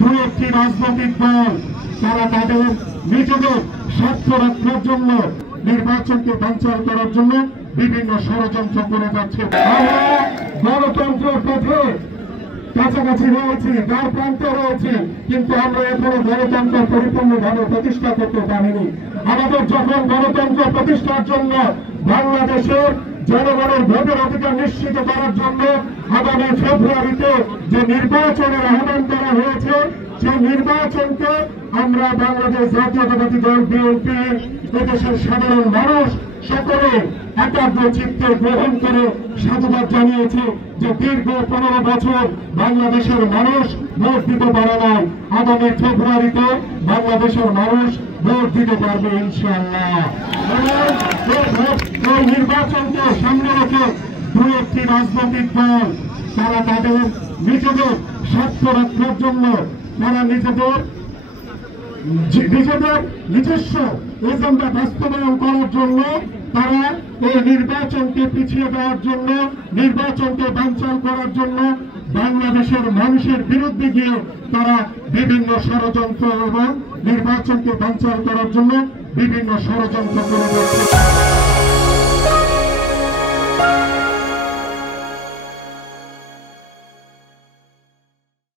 দু একটি রাজনৈতিক দল তারা তাদের নিজেদের স্বার্থ রক্ষার জন্য নির্বাচনকে বানচাল করার জন্য বিভিন্ন ষড়যন্ত্র করে যাচ্ছে। আমরা গণতন্ত্রের পথে কাছাকাছি রয়েছি, দ্বার প্রান্তে রয়েছি, কিন্তু আমরা এখনো গণতন্ত্র পরিপূর্ণভাবে প্রতিষ্ঠা করতে পারিনি। আমাদের যখন গণতন্ত্র প্রতিষ্ঠার জন্য বাংলাদেশের জনগণের ভোটের অধিকার নিশ্চিত করার জন্য আগামী ফেব্রুয়ারিতে যে নির্বাচনের আহ্বান করা হয়েছে, সেই নির্বাচনকে আমরা বাংলাদেশ জাতীয়তাবাদী দল বিএনপি এদেশের সাধারণ মানুষ সকলে একাগ্র চিত্তে গ্রহণ করে সাধুবাদ জানিয়েছে যে দীর্ঘ 15 বছর বাংলাদেশের মানুষ ভোট দিতে পারে নাই। আগামী ফেব্রুয়ারিতে বাংলাদেশের মানুষ ভোট দিতে পারবে ইনশাআল্লাহ। এই নির্বাচনকে সামনে রেখে দু একটি রাজনৈতিক দল তারা তাদের নিজেদের স্বার্থ রক্ষার জন্য তারা নিজস্ব এজেন্ডা বাস্তবায়ন করার জন্য তারা এই নির্বাচনকে পিছিয়ে দেওয়ার জন্য, নির্বাচনকে বানচাল করার জন্য বাংলাদেশের মানুষের বিরুদ্ধে গিয়ে তারা বিভিন্ন ষড়যন্ত্র এবং নির্বাচনকে বানচাল করার জন্য বিভিন্ন ষড়যন্ত্র করে যাচ্ছে।